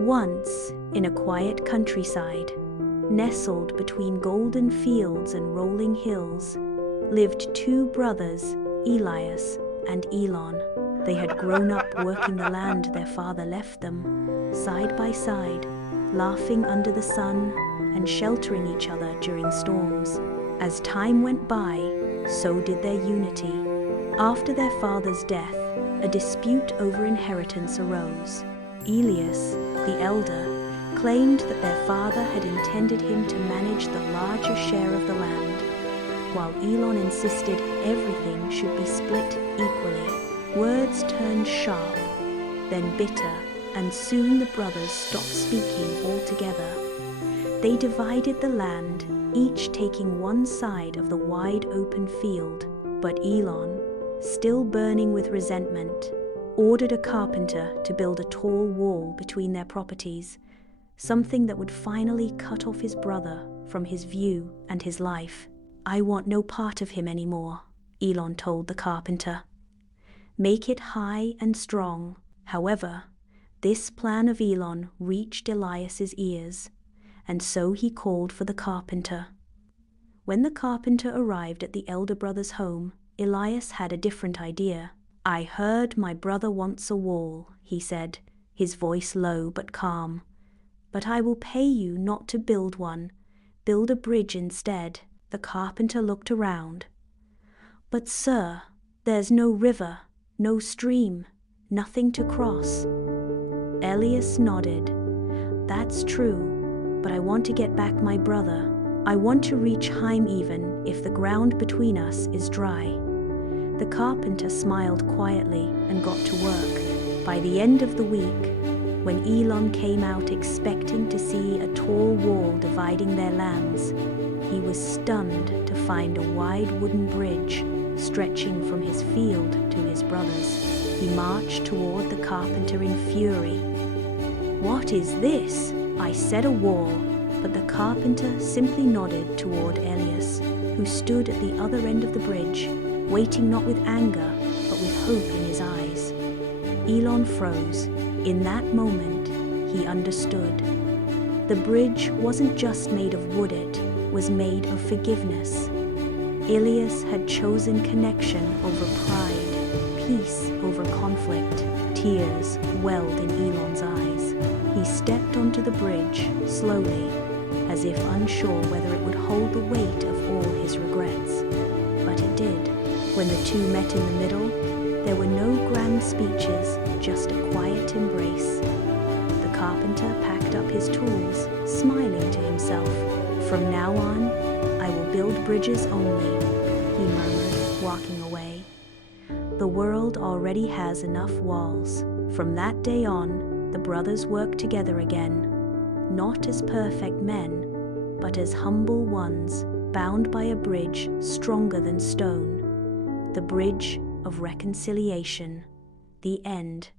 Once, in a quiet countryside, nestled between golden fields and rolling hills, lived two brothers, Elias and Elon. They had grown up working the land their father left them, side by side, laughing under the sun and sheltering each other during storms. As time went by, so did their unity. After their father's death, a dispute over inheritance arose. Elias, the elder, claimed that their father had intended him to manage the larger share of the land, while Elon insisted everything should be split equally. Words turned sharp, then bitter, and soon the brothers stopped speaking altogether. They divided the land, each taking one side of the wide open field, but Elon, still burning with resentment, ordered a carpenter to build a tall wall between their properties, something that would finally cut off his brother from his view and his life. "I want no part of him anymore," Elon told the carpenter. "Make it high and strong." However, this plan of Elon reached Elias's ears, and so he called for the carpenter. When the carpenter arrived at the elder brother's home, Elias had a different idea. "I heard my brother wants a wall," he said, his voice low but calm. "But I will pay you not to build one. Build a bridge instead." The carpenter looked around. "But sir, there's no river, no stream, nothing to cross." Elias nodded. "That's true, but I want to get back my brother. I want to reach Heim even if the ground between us is dry." The carpenter smiled quietly and got to work. By the end of the week, when Elon came out expecting to see a tall wall dividing their lands, he was stunned to find a wide wooden bridge stretching from his field to his brother's. He marched toward the carpenter in fury. "What is this? I said a wall." But the carpenter simply nodded toward Elias, who stood at the other end of the bridge, waiting not with anger, but with hope in his eyes. Elon froze. In that moment, he understood. The bridge wasn't just made of wood, it was made of forgiveness. Elias had chosen connection over pride, peace over conflict. Tears welled in Elon's eyes. He stepped onto the bridge, slowly, as if unsure whether it would hold the weight of all his regrets. But it did. When the two met in the middle, there were no grand speeches, just a quiet embrace. The carpenter packed up his tools, smiling to himself. "From now on, I will build bridges only," he murmured, walking away. "The world already has enough walls." From that day on, the brothers worked together again, not as perfect men, but as humble ones, bound by a bridge stronger than stone. The bridge of reconciliation. The end.